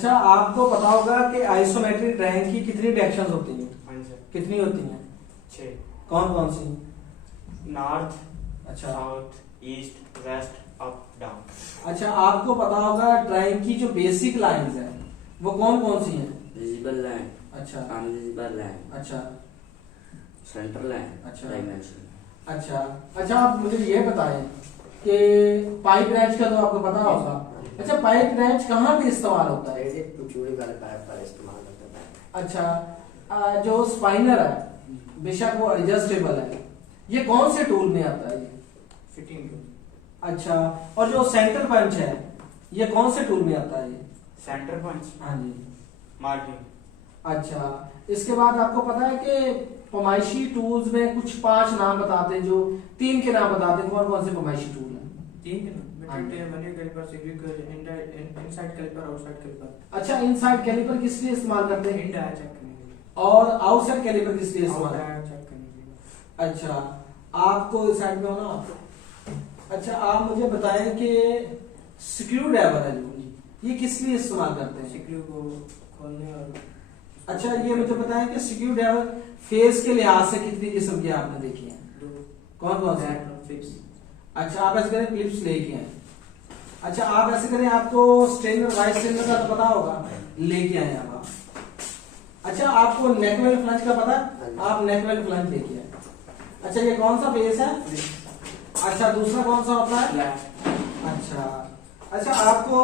अच्छा, आपको पता होगा कि आइसोमेट्रिक ड्राइंग की कितनी डायरेक्शंस होती हैं? हाँ सर। कितनी होती हैं? 6। कौन कौन सी? नॉर्थ, अच्छा south, east, west, up, down. अच्छा, आपको पता होगा ड्राइंग की जो बेसिक लाइंस हैं वो कौन कौन सी हैं? विजिबल लाइन, अच्छा अनविजिबल लाइन, अच्छा सेंटर लाइन, अच्छा। डायमेंशन। अच्छा अच्छा, आप मुझे ये बताएं कि पाइप रैंच का तो आपको पता होगा। अच्छा, पाइप रैंच कहाँ पे इस्तेमाल होता है? चूड़ी वाले पाइप पर इस्तेमाल करते हैं। अच्छा, जो स्पाइनर है बेशक वो एडजस्टेबल है, ये कौन से टूल में आता है ये? Fitting tool. अच्छा, और जो सेंटर पंच है ये कौन से टूल में आता है ये? सेंटर पंच, हाँ जी। मार्किंग। अच्छा, इसके बाद आपको पता है कि पमाइशी टूल्स में कुछ 5 नाम बताते हैं, जो 3 के नाम बताते हैं, कौन कौन से पमाइशी टूल हैं? 3 के नाम, manual calliper, inside calliper, outside calliper. अच्छा, इनसाइड कैलिपर किस लिए इस्तेमाल करते हैं? इन डाया चेक करने के लिए, और आउटसाइड कैलिपर किस लिए इस्तेमाल आउट करते हैं? डाया चेक करने के लिए। अच्छा, आपको इस साइड में होना। अच्छा, आप मुझे बताएं कि स्क्रू ड्राइवर है जो ये किस लिए इस्तेमाल करते हैं? स्क्रू को खोलने और अच्छा, ये मुझे बताएं कि स्क्रू ड्राइवर फेस के लिहाज से कितनी किस्म की आपने देखी है? कौन कौन से? फिक्स। अच्छा, आप ऐसे करें क्लिप्स लेके आए। अच्छा, आप ऐसे करें, आपको स्ट्रेनर वाइस स्ट्रेनर का तो पता होगा, लेके आए आप। अच्छा, आपको नेकवेल फ्लंज का पता है? आप नेकवेल फ्लंज लेके आए। अच्छा, ये कौन सा फेस है? अच्छा, दूसरा कौन सा होता है? अच्छा अच्छा, आपको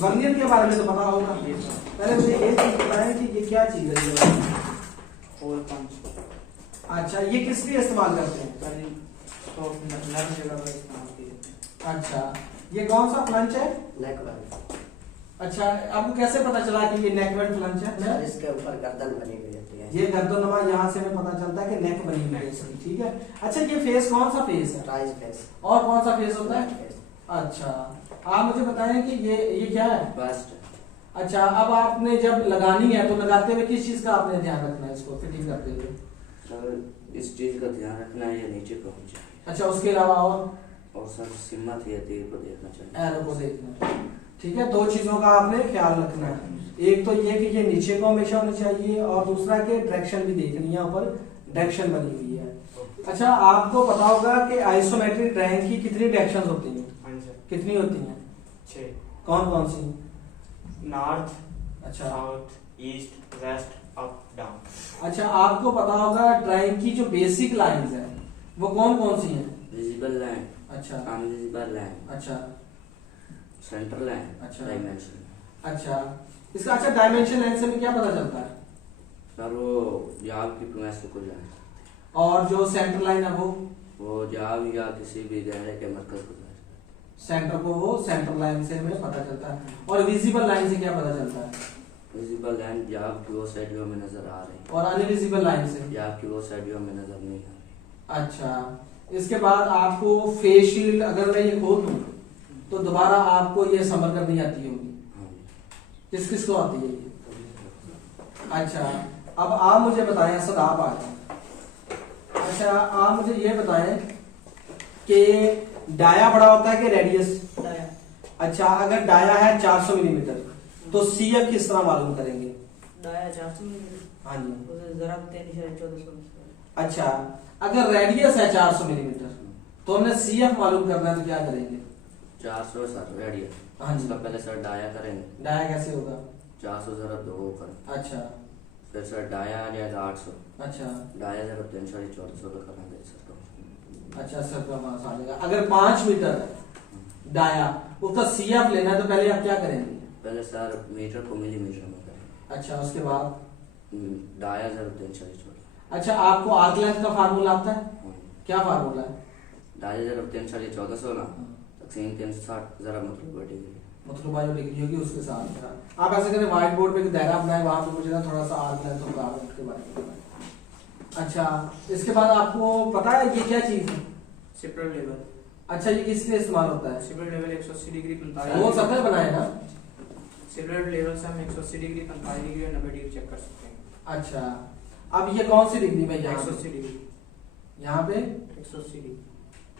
वर्नियर के बारे में तो पता होगा। पहले मुझे ये चीज बताएं कि ये क्या चीज है? Hole punch. अच्छा, ये किस लिए इस्तेमाल करते हैं? पहले तो नरम जगह पर इस्तेमाल किए जाते हैं। अच्छा, ये कौन सा फ्लंच है? नेक वाले। अच्छा, आपको कैसे पता चला कि ये नेकवेल फ्लंच है? सर, इसके ऊपर गर्दन बनी हुई रहती है। ये गर्दननुमा, यहाँ से हमें पता चलता है कि नेक बनी हुई है इसकी, ठीक है। अच्छा, ये फेस कौन सा फेस है? Rise face. और कौन सा फेस होता है? Back face. अच्छा, आप मुझे बताएं कि ये क्या है? बस्ट, अच्छा, अब आपने जब लगानी है तो लगाते हुए किस चीज का आपने ध्यान रखना है इसको फिटिंग करते हुए? सर इस चीज का ध्यान रखना है ये नीचे पहुंचे, अच्छा, उसके अलावा और सर सिमत या तीर को देखना चाहिए। एरो को देखना है, ठीक है। 2 चीजों का आपने ख्याल रखना है, एक तो ये कि ये नीचे को हमेशा होनी चाहिए, और दूसरा कि डायरेक्शन भी देखनी है, ऊपर डायरेक्शन बनी हुई है। अच्छा, आपको पता होगा कि आइसोमेट्रिक ड्राइंग की कितनी डायरेक्शंस होती हैं? हाँ सर। कितनी होती हैं? 6। कौन कौन सी? नॉर्थ, अच्छा south, east, west, up, down. अच्छा, आपको पता होगा ड्राइंग की जो बेसिक लाइंस हैं वो कौन कौन सी हैं? विजिबल लाइन, अच्छा अनविजिबल लाइन, अच्छा सेंटर लाइन, अच्छा। डायमेंशन। अच्छा, इसका अच्छा डायमेंशन लाइन से हमें क्या पता चलता है? सर वो जाब की प्रेस को जाए, और जो सेंटर लाइन है वो जाब या किसी भी दायरे के मरकज को जाए। सेंटर को वो सेंटर लाइन से हमें पता चलता है। और विजिबल लाइन से क्या पता चलता है? विजिबल लाइन जाब की वो साइडियों में नजर आ रही, और अनविजिबल लाइन से? जाब की वो साइडियों में नजर नहीं आ रही। अच्छा, इसके बाद आपको फेस शील्ड अगर मैं ये खोल दूं तो दोबारा आपको ये समर करनी आती होगी। हाँ जी। किस किस को आती है ये? अच्छा, अब आप मुझे बताएं, असद आप आ जाए। अच्छा, आप मुझे ये बताएं कि डाया बड़ा होता है कि रेडियस? डाया। अच्छा, अगर डाया है 400 मिलीमीटर तो सीएफ किस तरह मालूम करेंगे? Dia 400 millimetre. हाँ जी। उसे जरा 1400। अच्छा, अगर रेडियस है 400 मिलीमीटर तो हमने सीएफ मालूम करना है तो क्या करेंगे? 400 सर रेडियस। हाँ जी। इसका पहले सर डाया करेंगे, डाया कैसे होगा? 400 जरा 2 कर, अच्छा फिर सर डाया आ जाएगा 800, अच्छा डाया जरा 3 1400 का करेंगे सर। तो अच्छा सर का मास आ जाएगा। अगर 5 मीटर है डाया, उसका सीएफ लेना है तो पहले आप क्या करेंगे? पहले सर मीटर को मिलीमीटर में करेंगे। अच्छा, उसके बाद डाया जरा 3 1400। अच्छा, आपको आर्क लेंथ का फार्मूला आता है? क्या फार्मूला है? डाया जरा 3 1400 ना, तकसीम 360 जरा मतलब बढ़ेगी, मतलब जो डिग्री होगी उसके साथ। आप ऐसे करें, व्हाइट बोर्ड पे एक दायरा बनाए, वहां पे मुझे ना थोड़ा सा आर्क लेंथ और आर्क लेंथ के बारे में बताएं। अच्छा, इसके बाद आपको पता है ये क्या चीज है? Separate level. अच्छा, ये किस लिए इस्तेमाल होता है? सेपरेट लेवल 180 डिग्री वो सबने बनाया ना? सेपरेट लेवल से हम 180 डिग्री, 45 डिग्री और 90 डिग्री चेक कर सकते हैं। अच्छा, अब ये कौन सी डिग्री में? यहाँ 180 डिग्री। यहाँ पे 180 डिग्री।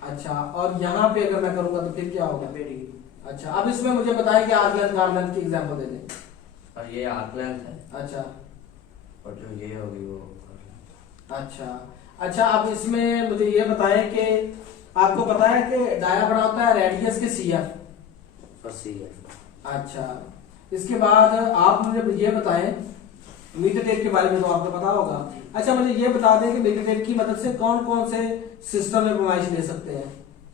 अच्छा, और यहाँ पे अगर मैं करूंगा तो फिर क्या होगा? 90 डिग्री। अच्छा, अब इसमें मुझे बताएं कि आर्क लेंथ आर्म लेंथ की एग्जांपल दे दें। और ये आर्क लेंथ है अच्छा और जो ये होगी वो अच्छा अच्छा, अब इसमें मुझे ये बताएं कि आपको पता है कि डाया बड़ा होता है रेडियस के CF। और सी है। अच्छा, इसके बाद आप मुझे ये बताएं मीटर टेप के बारे में, तो आपको पता होगा। अच्छा, मुझे ये बता दें कि मीटर टेप की मदद से कौन कौन से सिस्टम में पैमाइश ले सकते हैं।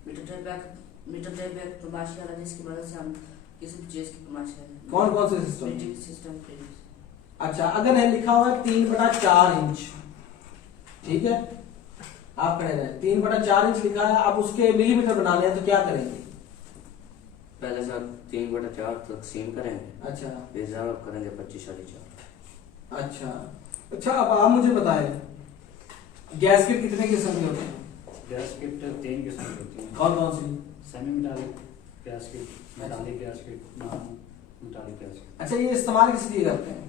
मीटर टेप एक प्रभाषी वाला जिसकी मदद से हम किसी भी चीज की पैमाइश करें। कौन कौन से सिस्टम? Printing system, printing. अच्छा, अगर है लिखा हुआ है 3/4 इंच, ठीक है, आप खड़े रहे, 3/4 इंच लिखा है, आप उसके मिलीमीटर बनाने हैं तो क्या करेंगे? पहले से 3/4 तकसीम करेंगे। अच्छा फिर ज़रा करेंगे 25/4। अच्छा अच्छा, अब आप मुझे बताएं गैसकेट कितने किस्म के होते हैं? गैसकेट 3 किस्म की होती हैं। कौन कौन सी? Semi metallic gasket, metallic gasket, non metallic gasket. अच्छा, ये इस्तेमाल किस लिए करते हैं?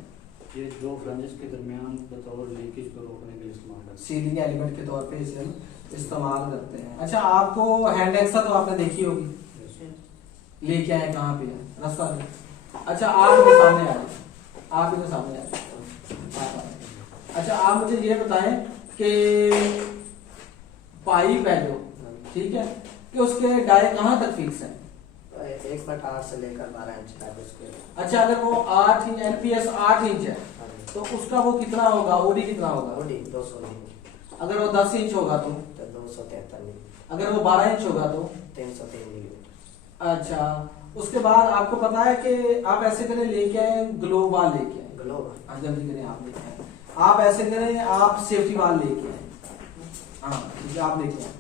ये दो फ्लंजेस के दरमियान बतौर लीकेज को रोकने के लिए इस्तेमाल करते सीलिंग एलिमेंट के तौर पे इसे हम इस्तेमाल करते हैं। अच्छा, आपको हैंड एक्सा तो आपने देखी होगी, हैं। लेके आए कहाँ पे है? रास्ता में। अच्छा, आप इधर सामने आ जाए, आप इधर सामने आ जाए। अच्छा, आप मुझे ये बताएं कि पाइप है जो, ठीक है, कि उसके डाई कहाँ तक फिक्स है? 1/8 से लेकर 12 इंच तक उसके। अच्छा, अगर वो 8 इंच एनपीएस 8 इंच है तो उसका वो कितना होगा, ओडी कितना होगा? ओडी 200 मिली। अगर वो 10 इंच होगा तो? 273 मिली। अगर वो 12 इंच होगा तो? 303 मिलीमीटर। अच्छा, उसके बाद आपको पता है कि आप ऐसे करें, लेके आए ग्लोब वाल लेके आए। ग्लोब। हाँ, जल्दी करें, आप लेके आए। आप ऐसे करें, आप सेफ्टी वाल लेके आए। हाँ ठीक है, आप लेके आए।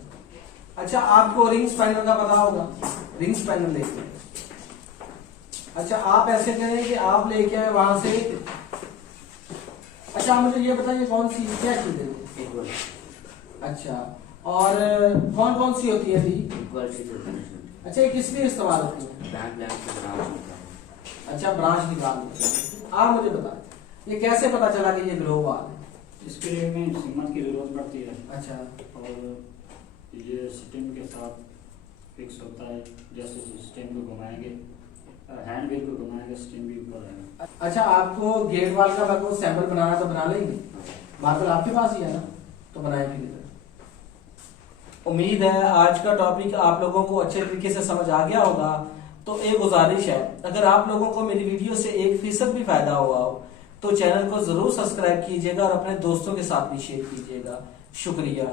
अच्छा, आपको रिंग स्पैनर का पता होगा, रिंग स्पैनर लेके आए। अच्छा, आप ऐसे करें कि आप लेके आए वहां से। अच्छा, आप मुझे ये बताइए कौन सी क्या चीज है? इक्वल अच्छा, और कौन कौन सी होती है थी? Equal sheet condition. अच्छा, ये किस लिए इस्तेमाल होती है? बैंक लैंप से ब्रांच होता है। अच्छा, ब्रांच निकालने के। आप मुझे बताएं ये कैसे पता चला कि ये ग्लोब वाल है? इसके लिए हमें सीमेंट की जरूरत पड़ती है अच्छा और ये स्टेम के साथ फिक्स होता है। जैसे स्टेम को घुमाएंगे, हैंड व्हील को घुमाएंगे, स्टेम भी ऊपर आएगा। अच्छा, आपको गेट वाल का मैं सैंपल बनाना तो बना लेंगे, मार्बल आपके पास ही है ना, तो बनाएंगे। उम्मीद है आज का टॉपिक आप लोगों को अच्छे तरीके से समझ आ गया होगा। तो एक गुजारिश है, अगर आप लोगों को मेरी वीडियो से 1% भी फायदा हुआ हो तो चैनल को जरूर सब्सक्राइब कीजिएगा और अपने दोस्तों के साथ भी शेयर कीजिएगा। शुक्रिया।